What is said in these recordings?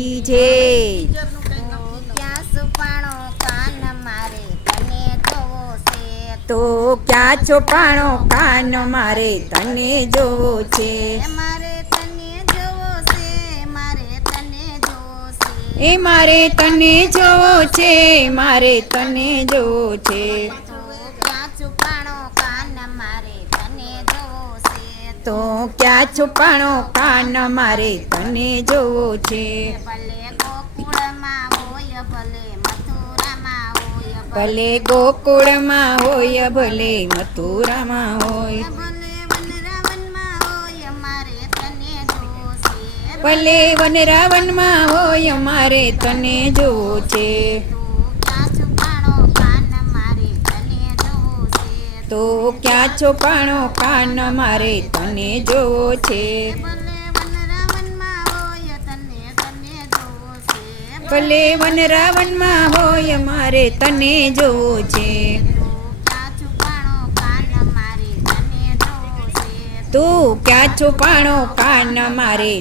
જે ક્યાં છુપાણો કાન મારે તને જોવો છે તો ક્યાં છુપાણો કાન મારે તને જોવો છે? મારે તને જોવો છે મારે તને જોવો છે મારે તને જોવો છે, મારે તને જોવો છે. તો ક્યાં છુપાણો કાન મારે તને જોવો છે? ભલે ગોકુળમાં હોય ભલે મથુરામાં હોય ભલે ગોકુળમાં હોય ભલે મથુરામાં હોય. ભલે વનરાવનમાં હોય મારે તને જોવો છે. ભલે છે તો ક્યાં છુપાણો કાન મારે તને જોવો છે? ભલે વનરાવનમાં હોય મારે તને જોવો છે. તું ક્યાં ક્યાં છુપાણો કાન મારે તને જોવો છે. મારે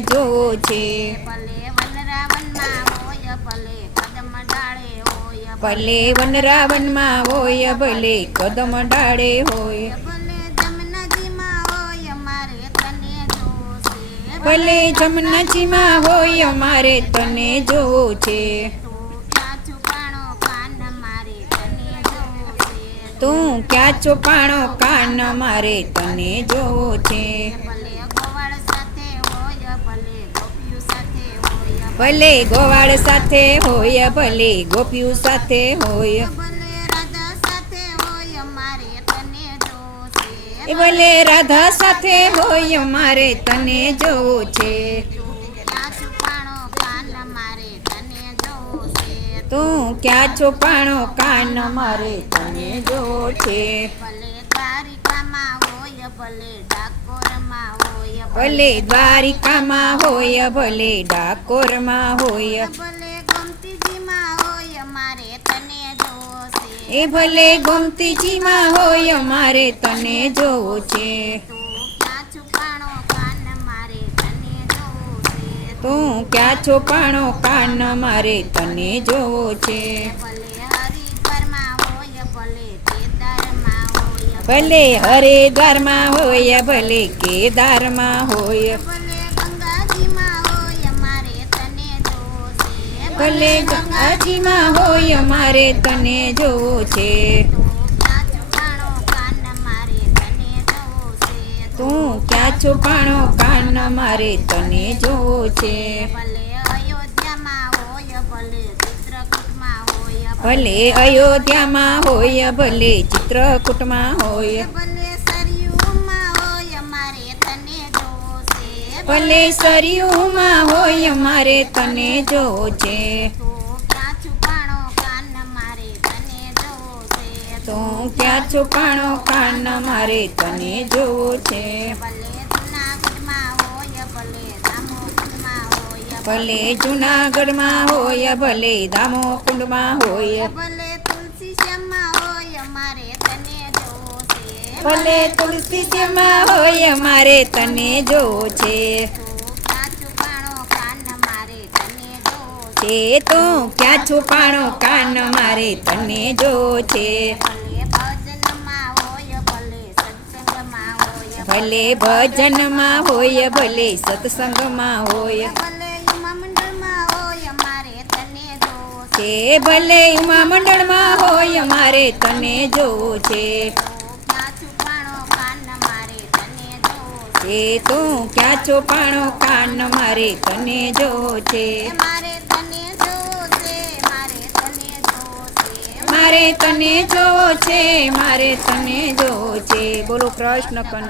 વન છે? ભલે વનરાવનમાં હોય ભલે ભલે વનરાવનમાં હોય, ભલે કદમ ડાળે હોય. ભલે જમનજીમાં હોય મારે તને જોવો છે તો ક્યાં ચોપાણો કાન મારે તને જોવો છે ભલે ગોવાળ સાથે હોય ભલે ગોપિયું સાથે હોય. ભલે રાધા સાથે હોય મારે તને જોવો છે એ ભલે રાધા સાથે હોય મારે તને જોવો છે ક્યાં છુપાણો કાન મારે તને જોવો છે તું ક્યાં છુપાણો કાન મારે તને જોવો છે ભલે હોય ભલે ડાકોરમાં હોય ભલે દ્વારિકામાં હોય ભલે ડાકોરમાં હોય. ભલે ગમતીજીમાં હોય મારે તને જોવો એ ભલે ગમતીજીમાં હોય મારે તને જોવો છે તું ક્યાં છુપાણો કાન મારે તને જોવો છે તું ક્યાં છુપાણો કાન મારે તને જોવો છે ભલે હરિદ્વારમાં હોય, ભલે કેદારમાં હોય. ભલે ભલે ગંગાજીમાં હોય, મારે તને જોવો છે. ભલે તું ક્યાં છુપાણો કાન, મારે તને જોવો છે. ભલે ચિત્રકૂટમાં હોય ભલે અયોધ્યામાં હોય ભલે ચિત્રકૂટમાં હોય. ભલે સરયુમાં હોય મારે તને જોવો છે ભલે સરયુમાં હોય મારે તને જોવો છે તો ક્યાં છુપાણો કાન મારે તને જોવો છે ભલે જુનાગઢમાં હોય ભલે દામોકુંડમાં હોય. ભલે જૂનાગઢમાં હોય ભલે તુલસી શ્યામમાં હોય મારે તને જોવો છે ભલે તુલસી શ્યામમાં હોય મારે તને જોવો છે તો ક્યાં છુપાણો કાન મારે તને જો છે ભલે તો ક્યાં છુપાણો કાન મારે તને જોવો છે ભલે ભજનમાં હોય ભલે સત્સંગમાં હોય ભલે ભજનમાં હોય ભલે સત્સંગમાં હોય ભલે ઉમા મંડળમાં હોય મારે તને જોવો છે, ભલે ઉમા મંડળમાં હોય મારે તને જોવો છે. એ તું ક્યાં છુપાણો કાન મારે તને જોવો છે. મારે તને જોવો છે, મારે તને જોવો છે. બોલો કૃષ્ણ કન